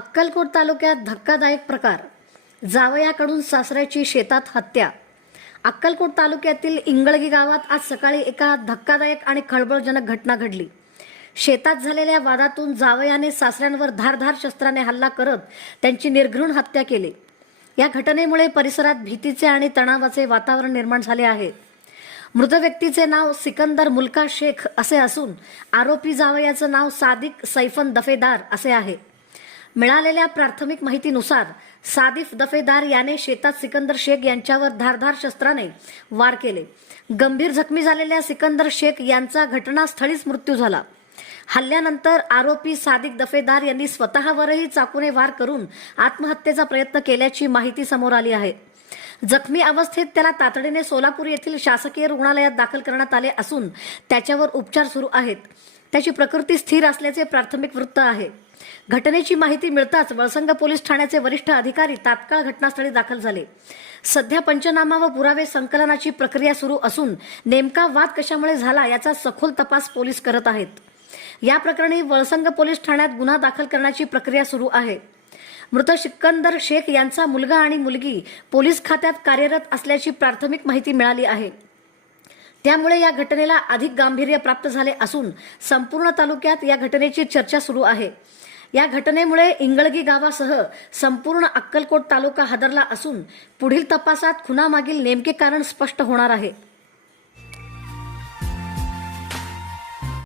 अक्कलकोट तालुक्यात धक्कादायक प्रकार, जावयाकडून सासऱ्याची शेतात हत्या। अक्कलकोट तालुक्यातील इंगळगी गावात आज सकाळी एका धक्कादायक आणि खळबळजनक घटना घडली। शेतात झालेल्या वादातून जावयाने सासऱ्यांवर धारधार शस्त्राने हल्ला करत त्यांची निर्घृण हत्या केली। या घटनेमुळे परिसरात भीतीचे आणि तणावाचे वातावरण निर्माण झाले आहे। मृत व्यक्तीचे नाव सिकंदर मुल्का शेख असे असून आरोपी जावयाचे नाव सादिक सैफन दफेदार असे आहे। मिळालेल्या प्राथमिक माहितीनुसार सादिफ दफेदार याने शेतात सिकंदर शेख यांच्यावर धारधार शस्त्राने वार केले। गंभीर जखमी झालेल्या सिकंदर शेख यांचा घटनास्थळीच मृत्यू झाला। हल्ल्यानंतर आरोपी सादिक दफेदार यांनी स्वतःवरही चाकूने वार करून आत्महत्येचा प्रयत्न केल्याची माहिती समोर आली आहे। जखमी अवस्थेत त्याला तातडीने सोलापूर येथील शासकीय रुग्णालयात दाखल करण्यात आले असून त्याच्यावर उपचार सुरू आहेत। त्याची प्रकृती स्थिर असल्याचे प्राथमिक वृत्त आहे। घटनेची माहिती मिळताच वळसंग पोलीस ठाण्याचे वरिष्ठ अधिकारी तात्काळ घटनास्थळी दाखल झाले। सध्या पंचनामा व पुरावे संकलनाची प्रक्रिया सुरू असून नेमका वाद कशामुळे झाला याचा सखोल तपास पोलीस करत आहेत। या प्रकरणी वळसंग पोलीस ठाण्यात गुन्हा दाखल करण्याची प्रक्रिया सुरू आहे। मृत सिकंदर शेख यांचा मुलगा आणि मुलगी पोलीस खात्यात कार्यरत असल्याची प्राथमिक माहिती मिळाली आहे। त्यामुळे या घटनेला अधिक गांभीर्य प्राप्त झाले असून संपूर्ण तालुक्यात या घटनेची चर्चा सुरू आहे। या घटनेमुळे इंगळगी गावासह संपूर्ण अक्कलकोट तालुका हादरला असून पुढील तपासात खुनामागील नेमके कारण स्पष्ट होणार आहे।